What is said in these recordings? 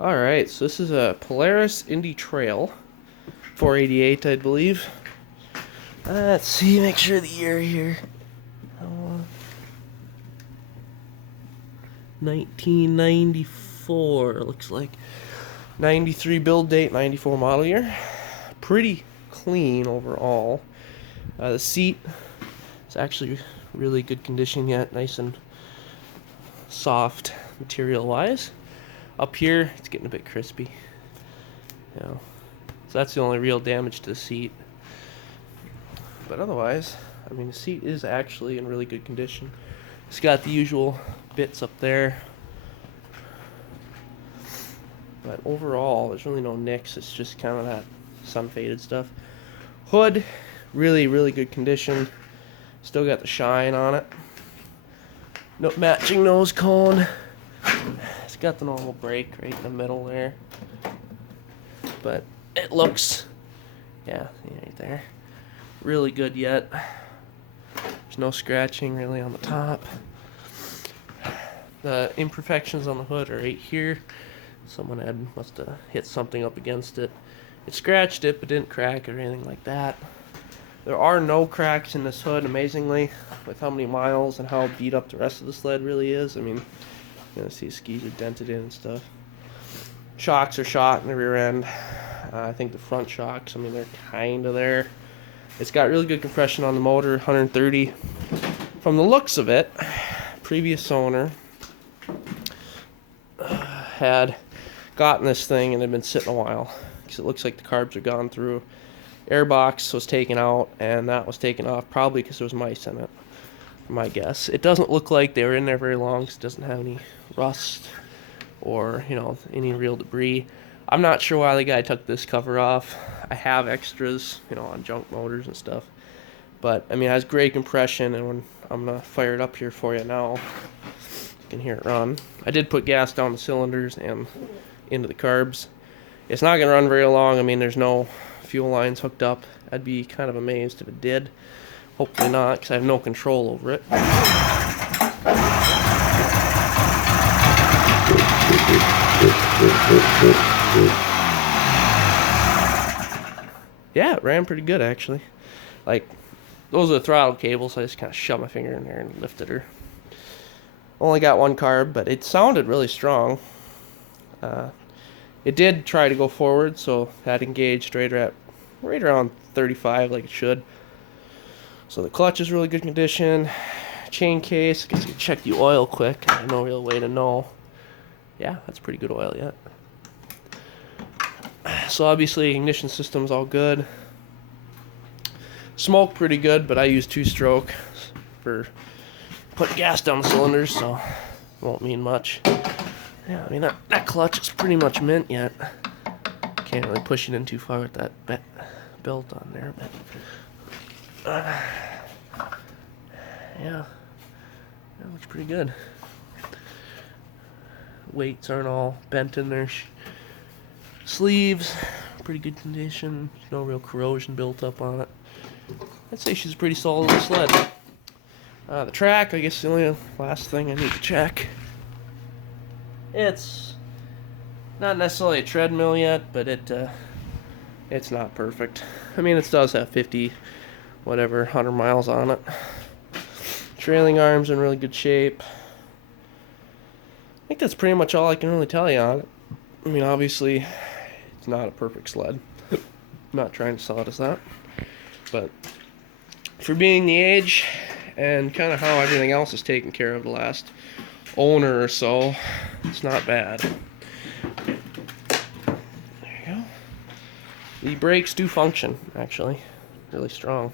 Alright, so this is a Polaris Indy Trail. 488, I believe. Let's see, make sure the year here. 1994, looks like. 93 build date, 94 model year. Pretty clean overall. The seat is actually really good condition yet, nice and soft material-wise. Up here, it's getting a bit crispy. So that's the only real damage to the seat. But otherwise, I mean, the seat is actually in really good condition. It's got the usual bits up there. But overall, there's really no nicks. It's just kind of that sun-faded stuff. Hood, really, really good condition. Still got the shine on it. No matching nose cone. It's got the normal brake right in the middle there. But it looks, yeah, right there. Really good yet. There's no scratching really on the top. The imperfections on the hood are right here. Someone must have hit something up against it. It scratched it, but didn't crack or anything like that. There are no cracks in this hood, amazingly, with how many miles and how beat up the rest of the sled really is. I mean, you know, see skis are dented in and stuff. Shocks are shot in the rear end. I think the front shocks, I mean, they're kind of there. It's got really good compression on the motor, 130. From the looks of it, previous owner had gotten this thing and had been sitting a while because it looks like the carbs are gone through. Airbox was taken out, and that was taken off probably because there was mice in it, my guess. It doesn't look like they were in there very long because it doesn't have any rust or, you know, any real debris. I'm not sure why the guy took this cover off. I have extras, you know, on junk motors and stuff. But, I mean, it has great compression, and when I'm going to fire it up here for you now, you can hear it run. I did put gas down the cylinders and into the carbs. It's not going to run very long. I mean, there's no fuel lines hooked up. I'd be kind of amazed if it did. Hopefully not, because I have no control over it. Yeah, it ran pretty good, actually. Like, those are the throttle cables, so I just kind of shoved my finger in there and lifted her. Only got one carb, but it sounded really strong. It did try to go forward, so that engaged right around 35 like it should. So the clutch is really good condition. Chain case, I guess you check the oil quick. There's no real way to know. Yeah, that's pretty good oil yet. So obviously ignition system's all good. Smoke pretty good, but I use 2-stroke for putting gas down the cylinders, so it won't mean much. Yeah, I mean, that clutch is pretty much mint yet. Can't really push it in too far with that belt on there, but yeah, that looks pretty good. Weights aren't all bent in their sleeves. Pretty good condition. No real corrosion built up on it. I'd say she's a pretty solid little sled. The track, I guess, is the only last thing I need to check. It's not necessarily a treadmill yet, but it's not perfect. I mean, it does have 50, whatever, 100 miles on it. Trailing arms in really good shape. I think that's pretty much all I can really tell you on it. I mean, obviously, it's not a perfect sled. I'm not trying to sell it as that. But for being the age and kind of how everything else is taken care of the last owner or so, it's not bad. There you go. The brakes do function, actually. Really strong.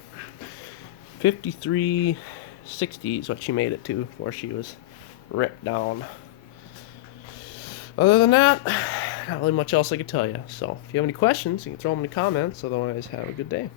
5360 is what she made it to before she was ripped down. Other than that, not really much else I could tell you. So if you have any questions, you can throw them in the comments. Otherwise, have a good day.